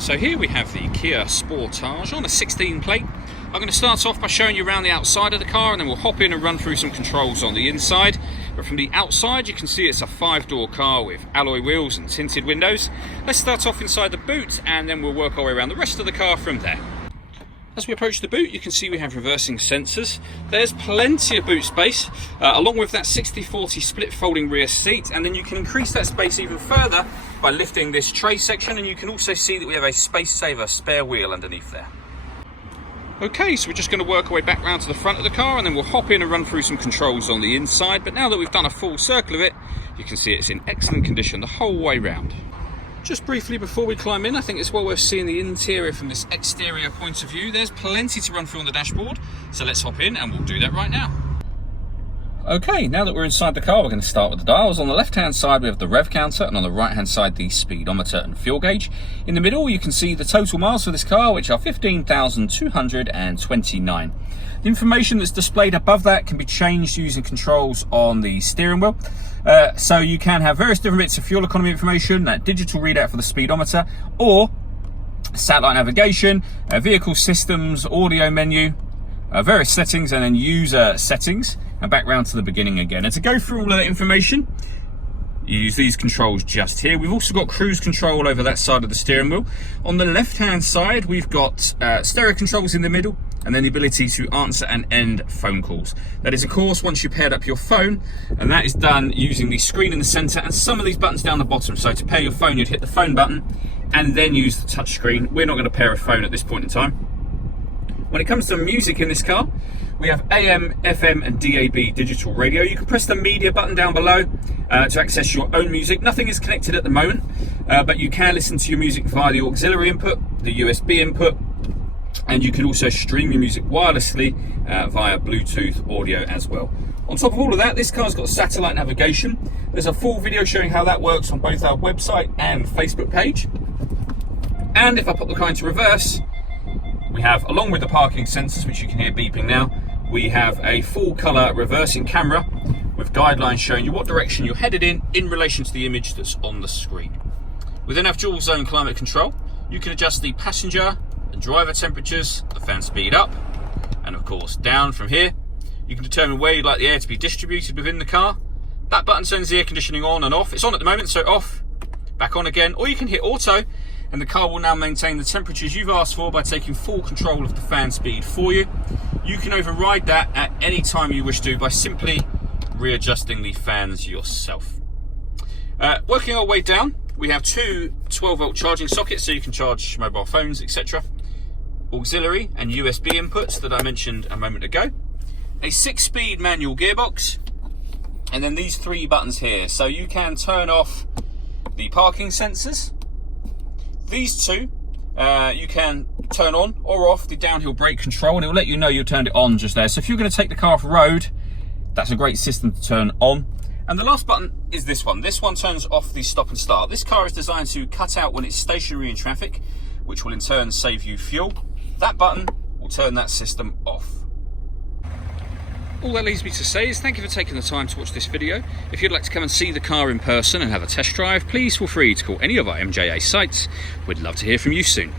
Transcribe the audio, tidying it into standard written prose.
So here we have the Kia Sportage on a 16 plate. I'm going to start off by showing you around the outside of the car, and then we'll hop in and run through some controls on the inside. But from the outside you can see it's a 5-door car with alloy wheels and tinted windows. Let's start off inside the boot and then we'll work our way around the rest of the car from there. As we approach the boot, you can see we have reversing sensors. There's plenty of boot space, along with that 60/40 split folding rear seat, and then you can increase that space even further by lifting this tray section, and you can also see that we have a space saver spare wheel underneath there. Okay, so we're just going to work our way back round to the front of the car, and then we'll hop in and run through some controls on the inside. But now that we've done a full circle of it, you can see it's in excellent condition the whole way round. Just briefly before we climb in, I think it's well worth seeing the interior from this exterior point of view. There's plenty to run through on the dashboard, so let's hop in and we'll do that right now. Okay, now that we're inside the car, we're going to start with the dials. On the left hand side we have the rev counter, and on the right hand side the speedometer and fuel gauge. In the middle you can see the total miles for this car, which are 15,229. The information that's displayed above that can be changed using controls on the steering wheel. So you can have various different bits of fuel economy information, that digital readout for the speedometer, or satellite navigation, vehicle systems, audio menu, various settings, and then user settings, and back round to the beginning again. And to go through all of that information, you use these controls just here. We've also got cruise control over that side of the steering wheel. On the left hand side we've got stereo controls in the middle, and then the ability to answer and end phone calls. That is of course once you've paired up your phone, and that is done using the screen in the center and some of these buttons down the bottom. So to pair your phone you'd hit the phone button and then use the touch screen. We're not going to pair a phone at this point in time. When it comes to music in this car, we have AM, FM and DAB digital radio. You can press the media button down below to access your own music. Nothing is connected at the moment, but you can listen to your music via the auxiliary input, the USB input, and you can also stream your music wirelessly via Bluetooth audio as well. On top of all of that, this car's got satellite navigation. There's a full video showing how that works on both our website and Facebook page. And if I put the car into reverse, we have, along with the parking sensors, which you can hear beeping now, we have a full colour reversing camera with guidelines showing you what direction you're headed in relation to the image that's on the screen. We then have dual zone climate control. You can adjust the passenger and driver temperatures, the fan speed up, and of course down from here. You can determine where you'd like the air to be distributed within the car. That button turns the air conditioning on and off. It's on at the moment, so off, back on again, or you can hit auto, and the car will now maintain the temperatures you've asked for by taking full control of the fan speed for you. You can override that at any time you wish to by simply readjusting the fans yourself. Working our way down, we have two 12-volt charging sockets, so you can charge mobile phones, etc. Auxiliary and USB inputs that I mentioned a moment ago. A 6-speed manual gearbox, and then these 3 buttons here. So you can turn off the parking sensors. These 2, you can turn on or off the downhill brake control, and it will let you know you've turned it on just there. So if you're going to take the car off road, that's a great system to turn on. And the last button is this one. This one turns off the stop and start. This car is designed to cut out when it's stationary in traffic, which will in turn save you fuel. That button will turn that system off. All that leaves me to say is thank you for taking the time to watch this video. If you'd like to come and see the car in person and have a test drive, please feel free to call any of our MJA sites. We'd love to hear from you soon.